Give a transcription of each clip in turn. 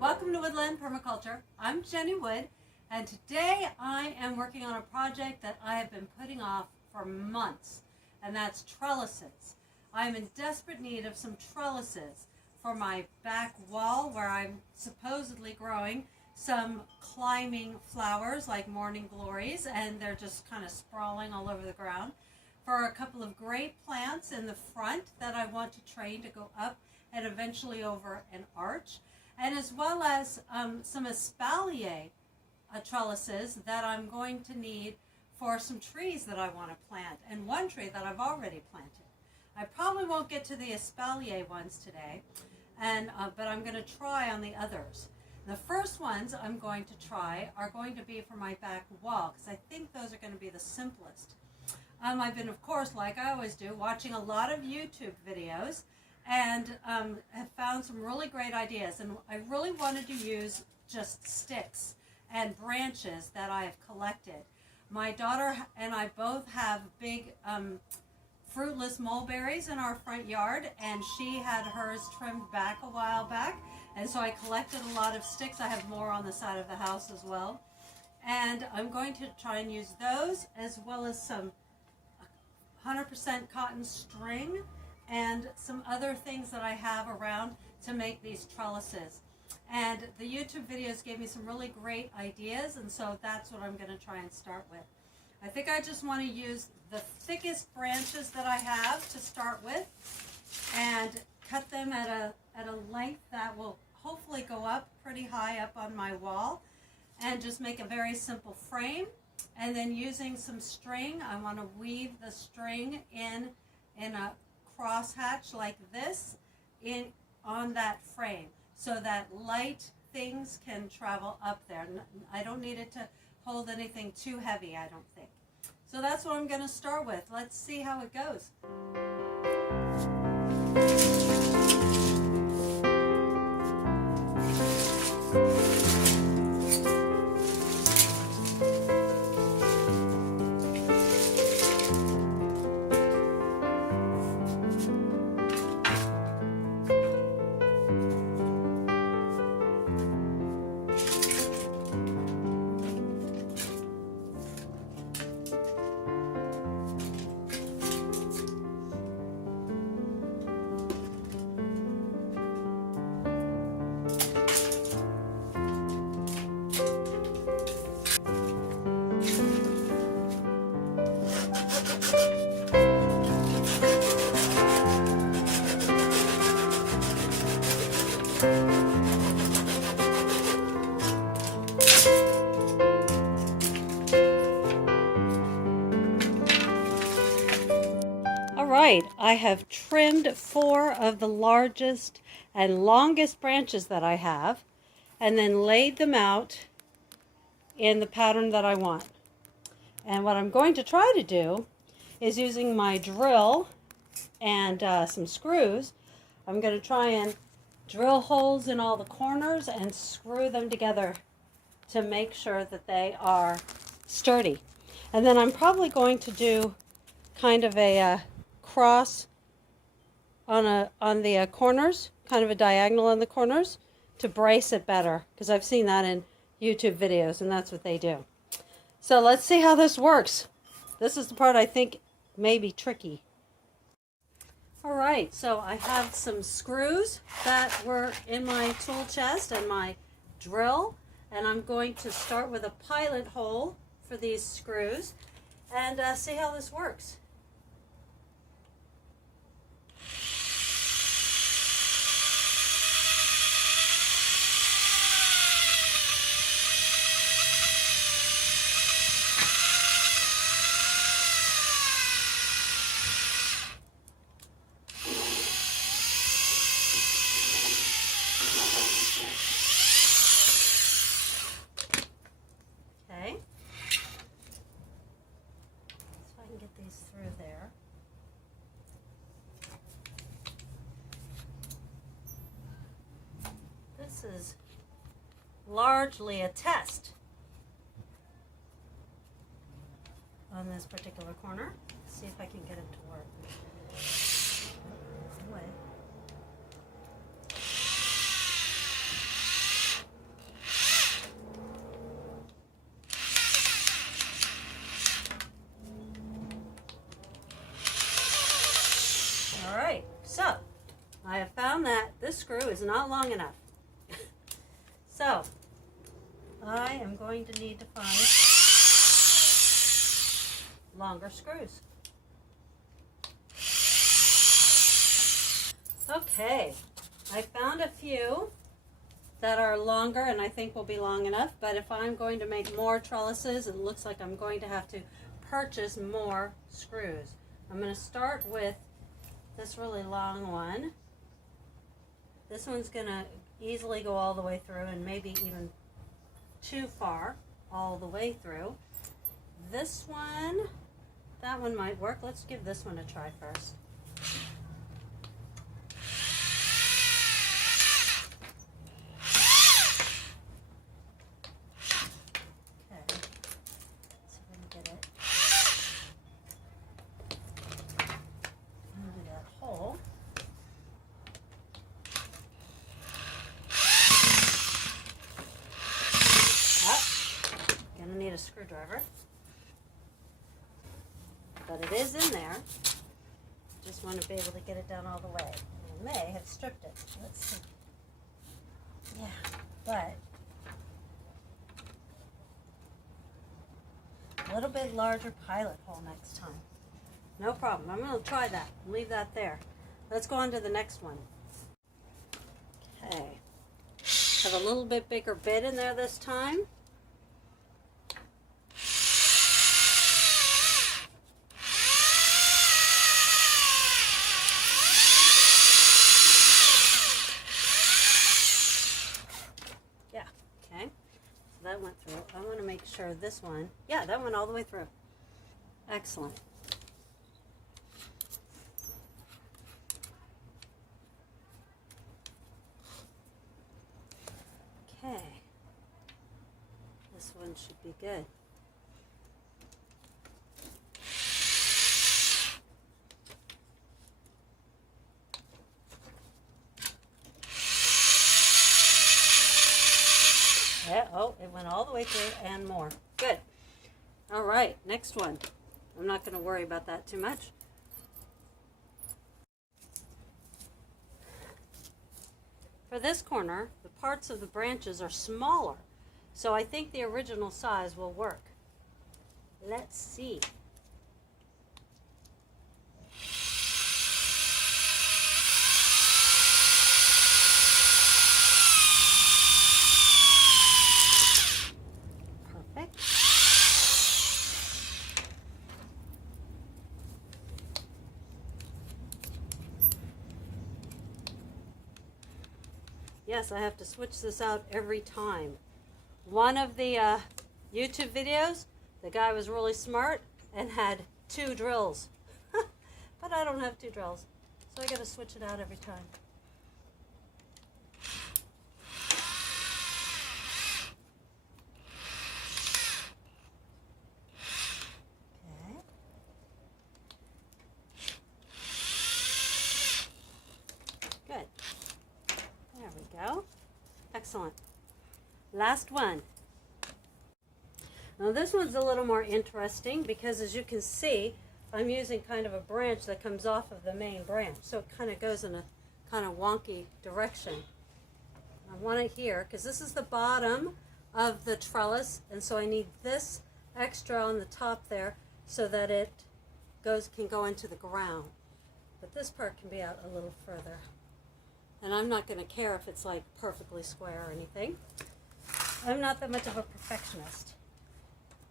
Welcome to Woodland Permaculture. I'm Jenny Wood, and today I am working on a project that I have been putting off for months, and that's trellises. I'm in desperate need of some trellises for my back wall where I'm supposedly growing some climbing flowers like morning glories, and they're just kind of sprawling all over the ground. For a couple of grape plants in the front that I want to train to go up and eventually over an arch. And as well as some espalier trellises that I'm going to need for some trees that I want to plant, and one tree that I've already planted. I probably won't get to the espalier ones today, but I'm going to try on the others. The first ones I'm going to try are going to be for my back wall, because I think those are going to be the simplest. I've been, of course, like I always do, watching a lot of YouTube videos, and have found some really great ideas. And I really wanted to use just sticks and branches that I have collected. My daughter and I both have big fruitless mulberries in our front yard, and she had hers trimmed back a while back, and so I collected a lot of sticks. I have more on the side of the house as well, and I'm going to try and use those as well as some 100% cotton string and some other things that I have around to make these trellises. And the YouTube videos gave me some really great ideas, and so that's what I'm going to try and start with. I think I just want to use the thickest branches that I have to start with and cut them at a length that will hopefully go up pretty high up on my wall, and just make a very simple frame. And then using some string, I want to weave the string in a crosshatch like this on that frame, so that light things can travel up there. I don't need it to hold anything too heavy, I don't think. So that's what I'm going to start with. Let's see how it goes. Alright, I have trimmed 4 of the largest and longest branches that I have, and then laid them out in the pattern that I want. And what I'm going to try to do is, using my drill and some screws, I'm going to try and drill holes in all the corners and screw them together to make sure that they are sturdy. And then I'm probably going to do kind of a cross on the corners, kind of a diagonal on the corners, to brace it better, because I've seen that in YouTube videos, and that's what they do. So let's see how this works. This is the part I think may be tricky. All right, so I have some screws that were in my tool chest and my drill, and I'm going to start with a pilot hole for these screws and see how this works. this is largely a test on this particular corner. Let's see if I can get it to work. Away. All right, so I have found that this screw is not long enough. So I am going to need to find longer screws. Okay, I found a few that are longer and I think will be long enough, but if I'm going to make more trellises, it looks like I'm going to have to purchase more screws. I'm going to start with this really long one. This one's going to easily go all the way through and maybe even too far all the way through. This one, that one might work. Let's give this one a try first. Okay, so we're going to get it into that hole. Gonna need a screwdriver, but it is in there. Just want to be able to get it down all the way. I may have stripped it. Let's see. Yeah, but a little bit larger pilot hole next time. No problem. I'm going to try that. Leave that there. Let's go on to the next one. Okay. Have a little bit bigger bit in there this time. That went through. I want to make sure this one, yeah, that went all the way through. Excellent. Okay. This one should be good. Yeah, oh, it went all the way through and more. Good. All right, next one. I'm not going to worry about that too much. For this corner, the parts of the branches are smaller, so I think the original size will work. Let's see. Yes, I have to switch this out every time. One of the YouTube videos, the guy was really smart and had 2 drills. But I don't have 2 drills, so I got to switch it out every time. Okay. Good. There we go. Excellent. Last one. Now this one's a little more interesting because, as you can see, I'm using kind of a branch that comes off of the main branch, so it kind of goes in a kind of wonky direction. I want it here because this is the bottom of the trellis, and so I need this extra on the top there so that it can go into the ground. But this part can be out a little further. And I'm not going to care if it's like perfectly square or anything. I'm not that much of a perfectionist.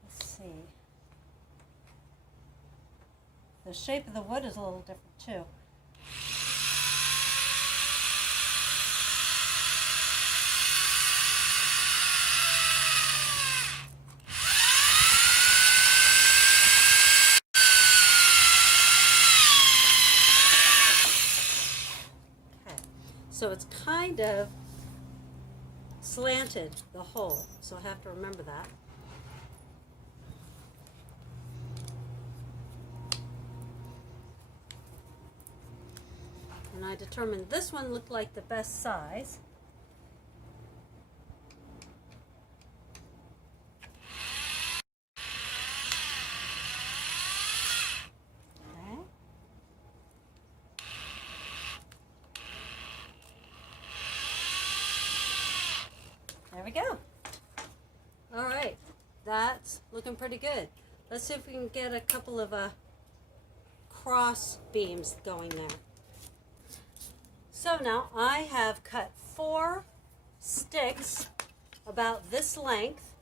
Let's see. The shape of the wood is a little different too. So it's kind of slanted, the hole, so I have to remember that. And I determined this one looked like the best size. Okay. There we go. All right, that's looking pretty good. Let's see if we can get a couple of cross beams going there. So now I have cut 4 sticks about this length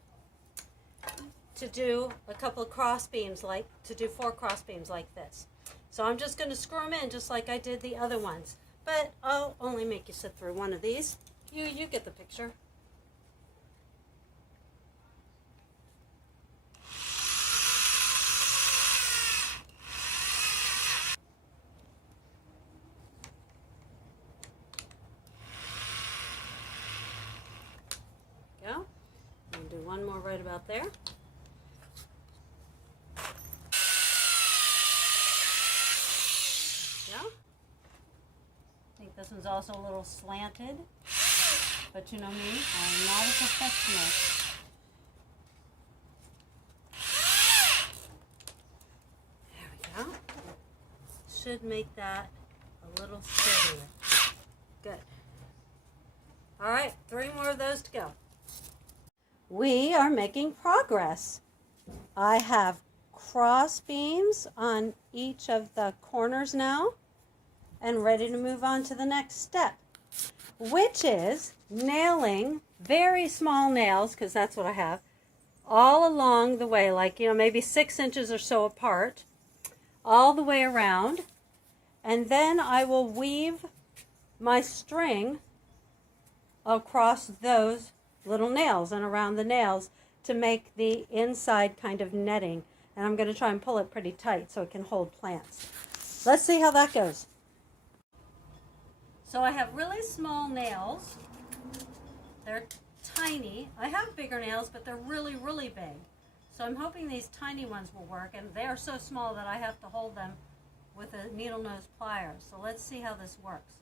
to do a couple of cross beams, to do 4 cross beams like this. So I'm just going to screw them in just like I did the other ones. But I'll only make you sit through one of these. You get the picture. Go. I'm going to do one more right about there. Go. I think this one's also a little slanted, but you know me, I'm not a perfectionist. There we go. Should make that a little steadier. Good. All right, 3 more of those to go. We are making progress. I have cross beams on each of the corners now and ready to move on to the next step, which is nailing very small nails, because that's what I have, all along the way, like, maybe 6 inches or so apart, all the way around. And then I will weave my string across those little nails and around the nails to make the inside kind of netting. And I'm going to try and pull it pretty tight so it can hold plants. Let's see how that goes. So I have really small nails. They're tiny. I have bigger nails, but they're really, really big. So I'm hoping these tiny ones will work, and they are so small that I have to hold them with a needle nose pliers. So let's see how this works.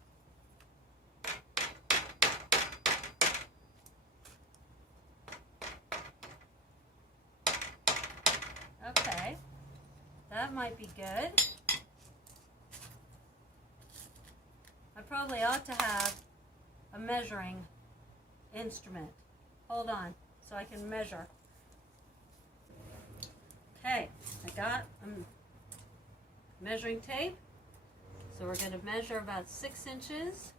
Okay, that might be good. I probably ought to have a measuring instrument. Hold on, so I can measure. Okay, I got measuring tape. So we're going to measure about 6 inches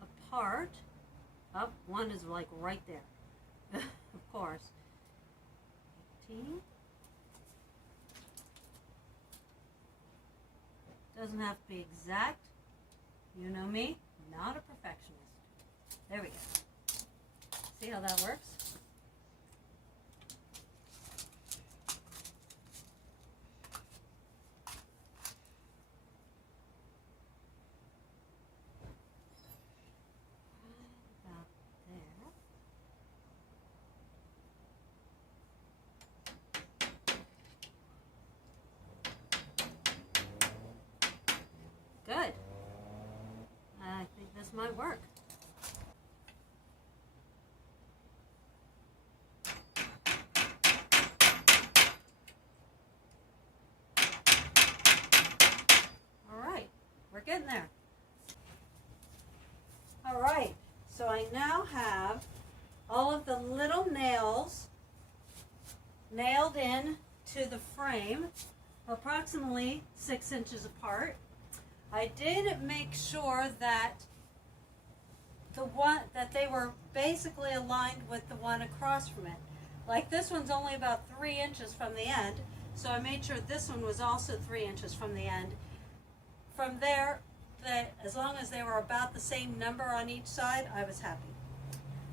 apart. Oh, one is like right there, of course. 18. Doesn't have to be exact. You know me, not a perfectionist. There we go. See how that works? About there. Good. I think this might work. All right, we're getting there. All right, so I now have all of the little nails nailed in to the frame, approximately 6 inches apart. I did make sure that they were basically aligned with the one across from it. Like this one's only about 3 inches from the end, so I made sure this one was also 3 inches from the end. From there, as long as they were about the same number on each side, I was happy.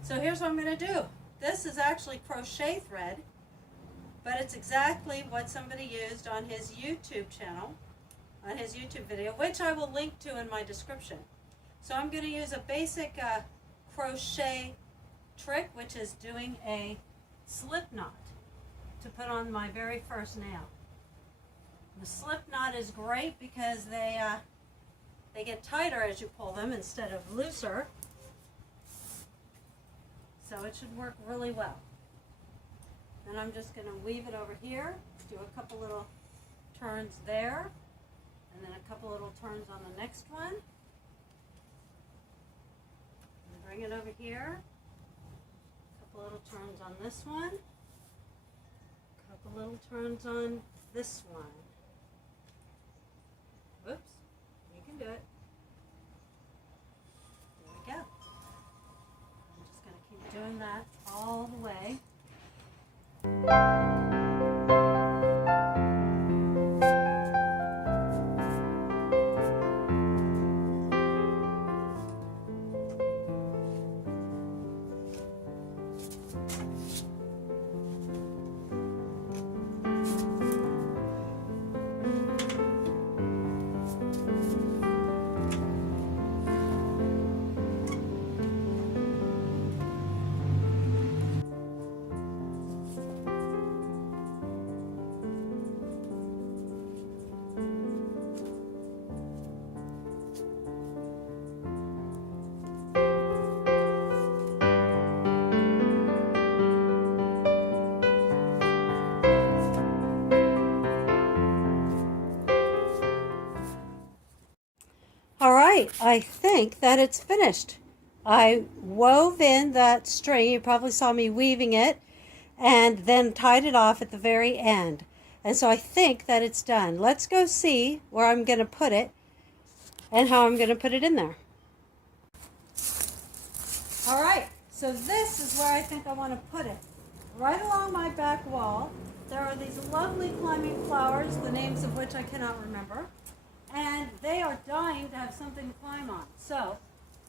So here's what I'm going to do. This is actually crochet thread, but it's exactly what somebody used on his YouTube channel, on his YouTube video, which I will link to in my description. So I'm going to use a basic crochet trick, which is doing a slip knot to put on my very first nail. The slip knot is great because they get tighter as you pull them instead of looser. So it should work really well. Then I'm just going to weave it over here, do a couple little turns there, and then a couple little turns on the next one. And bring it over here, a couple little turns on this one, a couple little turns on this one. Whoops, you can do it. There we go. I'm just going to keep doing that all the way. All right, I think that it's finished. I wove in that string, you probably saw me weaving it, and then tied it off at the very end. And so I think that it's done. Let's go see where I'm going to put it and how I'm going to put it in there. All right, so this is where I think I want to put it. Right along my back wall, there are these lovely climbing flowers, the names of which I cannot remember. And they are dying to have something to climb on. So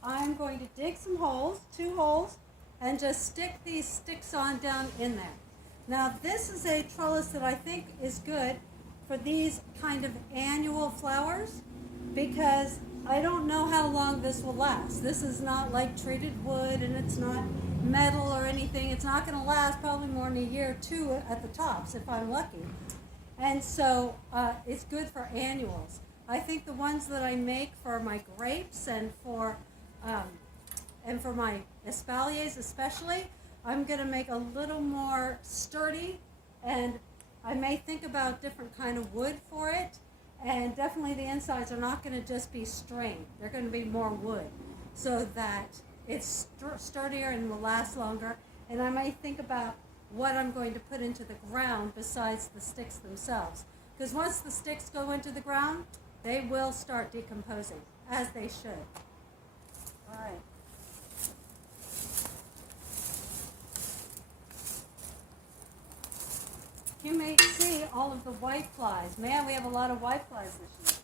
I'm going to dig some holes, 2 holes, and just stick these sticks on down in there. Now this is a trellis that I think is good for these kind of annual flowers because I don't know how long this will last. This is not like treated wood and it's not metal or anything. It's not going to last probably more than a year or 2 at the tops if I'm lucky. And so it's good for annuals. I think the ones that I make for my grapes and for my espaliers especially, I'm going to make a little more sturdy, and I may think about different kind of wood for it, and definitely the insides are not going to just be string. They're going to be more wood so that it's sturdier and will last longer, and I may think about what I'm going to put into the ground besides the sticks themselves. Because once the sticks go into the ground, they will start decomposing, as they should. All right. You may see all of the white flies. Man, we have a lot of white flies this year.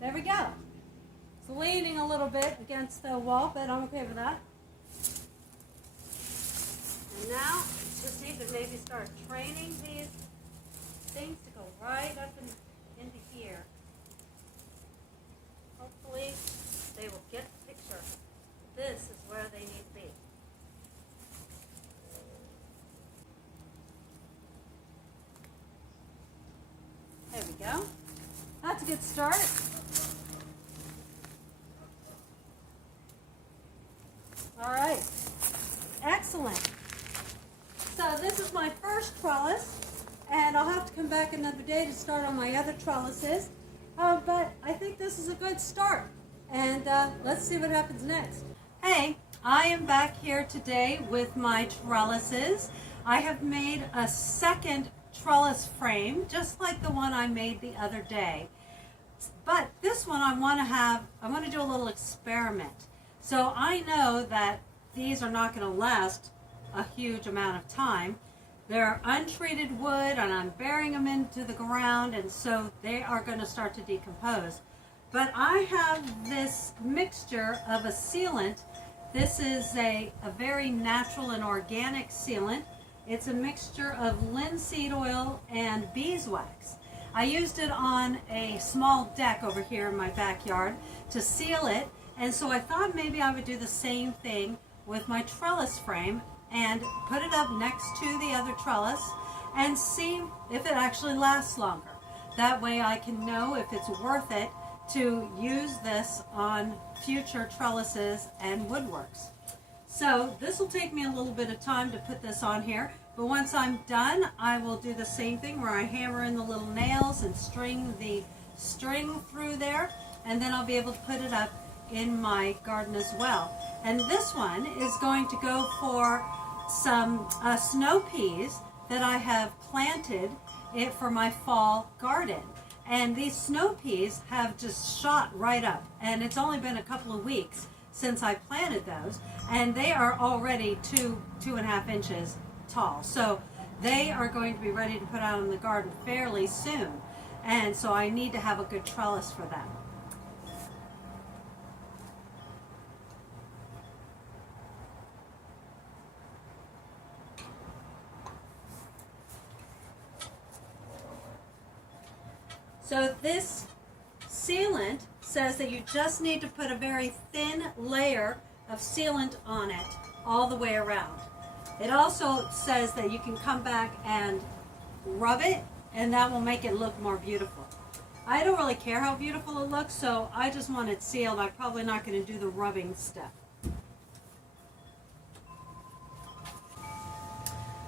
There we go. It's leaning a little bit against the wall, but I'm okay with that. And now, just need to maybe start training these things to go right up into here. Hopefully, they will get the picture. This is where they need to be. There we go. That's a good start. All right, excellent. So this is my first trellis, and I'll have to come back another day to start on my other trellises. But I think this is a good start, and let's see what happens next. Hey, I am back here today with my trellises. I have made a second trellis frame, just like the one I made the other day. But this one I want to do a little experiment. So I know that these are not going to last a huge amount of time. They're untreated wood, and I'm burying them into the ground, and so they are going to start to decompose. But I have this mixture of a sealant. This is a very natural and organic sealant. It's a mixture of linseed oil and beeswax. I used it on a small deck over here in my backyard to seal it, and so I thought maybe I would do the same thing with my trellis frame and put it up next to the other trellis and see if it actually lasts longer. That way I can know if it's worth it to use this on future trellises and woodworks. So this will take me a little bit of time to put this on here, but once I'm done, I will do the same thing where I hammer in the little nails and string the string through there, and then I'll be able to put it up in my garden as well. And this one is going to go for some snow peas that I have planted for my fall garden. And these snow peas have just shot right up, and it's only been a couple of weeks since I planted those, and they are already 2.5 inches tall. So they are going to be ready to put out in the garden fairly soon, and so I need to have a good trellis for them. So this sealant says that you just need to put a very thin layer of sealant on it all the way around. It also says that you can come back and rub it, and that will make it look more beautiful. I don't really care how beautiful it looks, so I just want it sealed. I'm probably not going to do the rubbing step.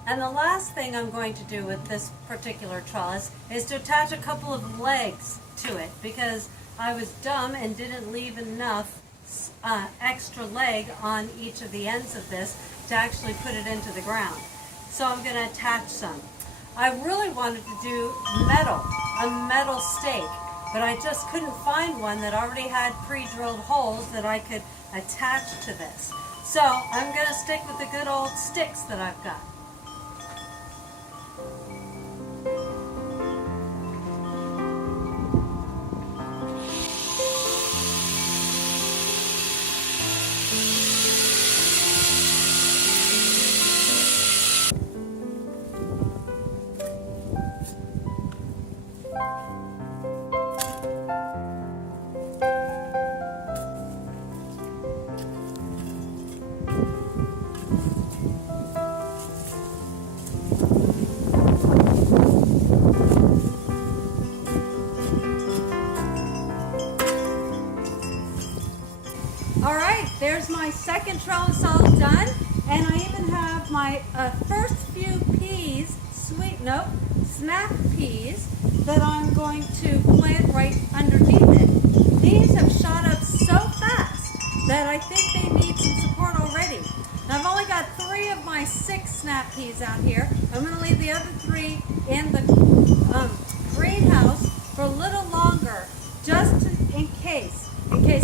And the last thing I'm going to do with this particular trellis is to attach a couple of legs to it, because I was dumb and didn't leave enough extra leg on each of the ends of this to actually put it into the ground. So I'm going to attach some. I really wanted to do a metal stake, but I just couldn't find one that already had pre-drilled holes that I could attach to this. So I'm going to stick with the good old sticks that I've got. There's my second trellis all done, and I even have my first few peas, snap peas, that I'm going to plant right underneath it. These have shot up so fast that I think they need some support already. Now I've only got 3 of my 6 snap peas out here. I'm going to leave the other 3 in the greenhouse for a little longer, just in case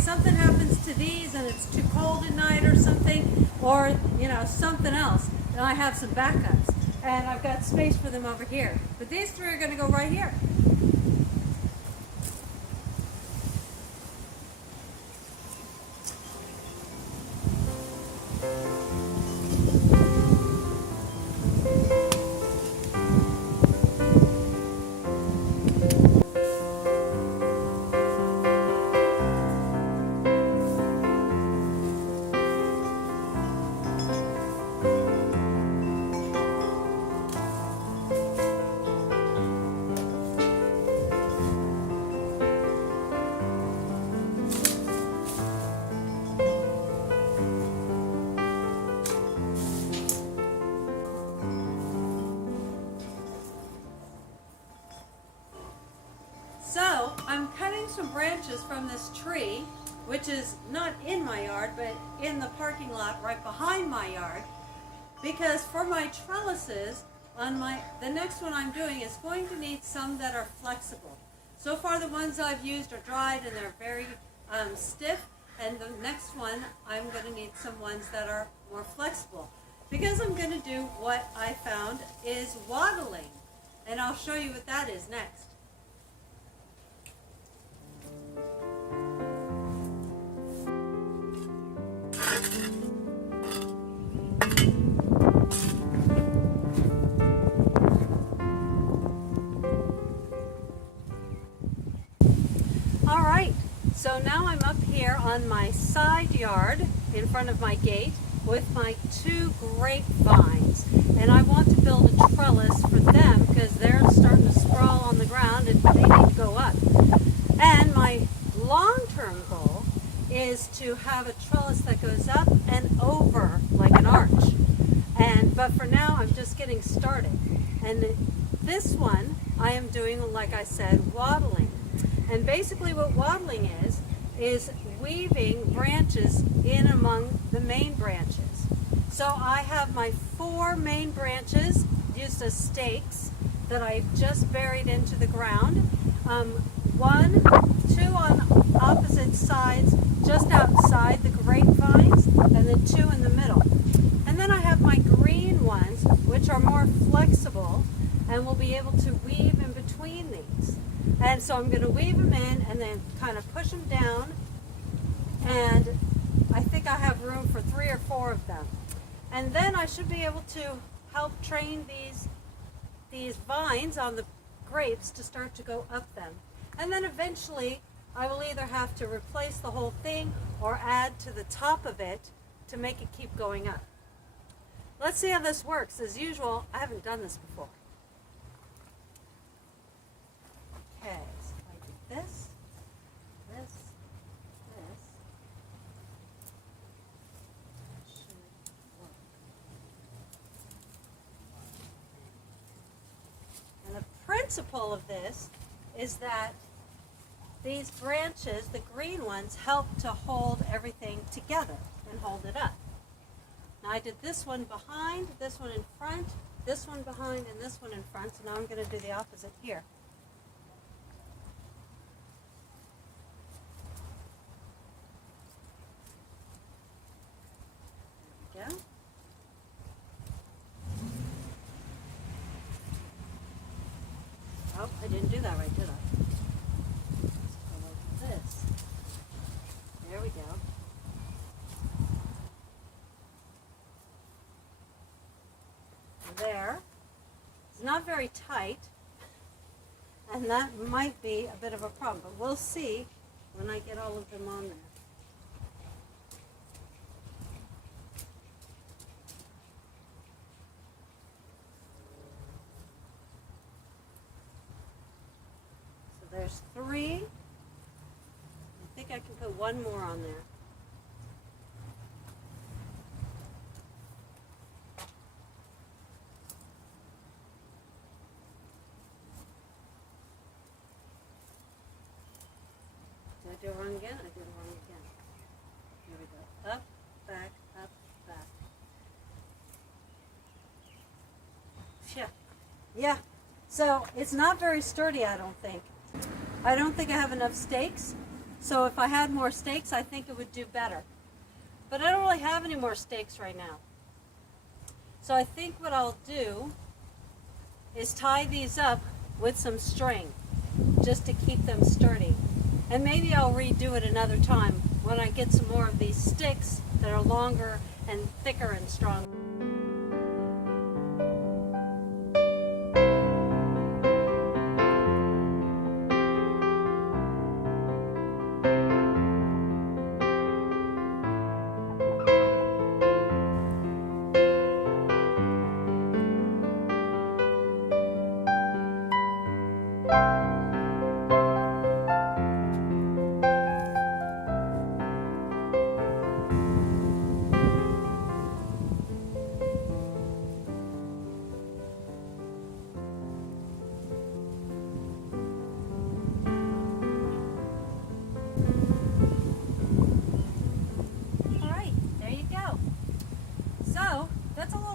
something happens to these and it's too cold at night or something, or something else, then I have some backups, and I've got space for them over here. But these 3 are going to go right here. So I'm cutting some branches from this tree, which is not in my yard, but in the parking lot right behind my yard, because for my trellises, the next one I'm doing is going to need some that are flexible. So far the ones I've used are dried and they're very stiff, And the next one, I'm going to need some ones that are more flexible, because I'm going to do what I found is wattling. And I'll show you what that is next. All right, so now I'm up here on my side yard in front of my gate with my 2 grapevines, and I want to build a trellis for them because they're starting to sprawl on the ground and they need to go up. And my long-term goal is to have a trellis that goes up and over like an arch. But for now, I'm just getting started. And this one, I am doing, like I said, wattling. And basically what wattling is weaving branches in among the main branches. So I have my 4 main branches used as stakes that I've just buried into the ground. 1, 2 on opposite sides, just outside the grapevines, and then 2 in the middle. And then I have my green ones, which are more flexible, and we'll be able to weave in between these. And so I'm going to weave them in and then kind of push them down, and I think I have room for 3 or 4 of them. And then I should be able to help train these vines on the grapes to start to go up them. And then eventually I will either have to replace the whole thing or add to the top of it to make it keep going up. Let's see how this works. As usual, I haven't done this before. Okay, so if I do this, this, this, that should work. And the principle of this is that these branches, the green ones, help to hold everything together and hold it up. Now I did this one behind, this one in front, this one behind, and this one in front, so now I'm going to do the opposite here. There we go. Oh, I didn't do that right, did I? Let's go like this. There we go. There. It's not very tight, and that might be a bit of a problem, but we'll see when I get all of them on there. So there's 3. I think I can put 1 more on there. Did I do it wrong again? I did it wrong again. Here we go. Up, back, up, back. Yeah. So it's not very sturdy, I don't think. I don't think I have enough stakes. So if I had more stakes, I think it would do better. But I don't really have any more stakes right now. So I think what I'll do is tie these up with some string just to keep them sturdy. And maybe I'll redo it another time when I get some more of these sticks that are longer and thicker and stronger.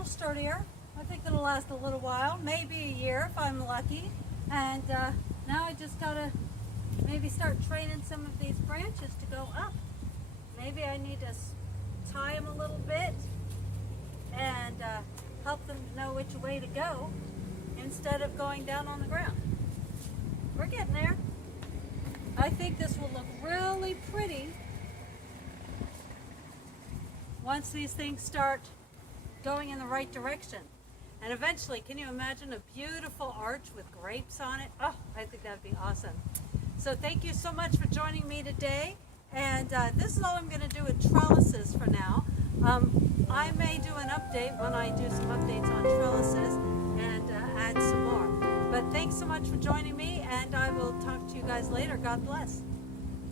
Sturdier. I think it'll last a little while, maybe a year if I'm lucky. And now I just gotta maybe start training some of these branches to go up. maybe I need to tie them a little bit and help them know which way to go instead of going down on the ground. We're getting there. I think this will look really pretty once these things start going in the right direction. And eventually, can you imagine a beautiful arch with grapes on it? Oh, I think that'd be awesome. So thank you so much for joining me today. And this is all I'm going to do with trellises for now. I may do an update when I do some updates on trellises and add some more. But thanks so much for joining me, and I will talk to you guys later. God bless.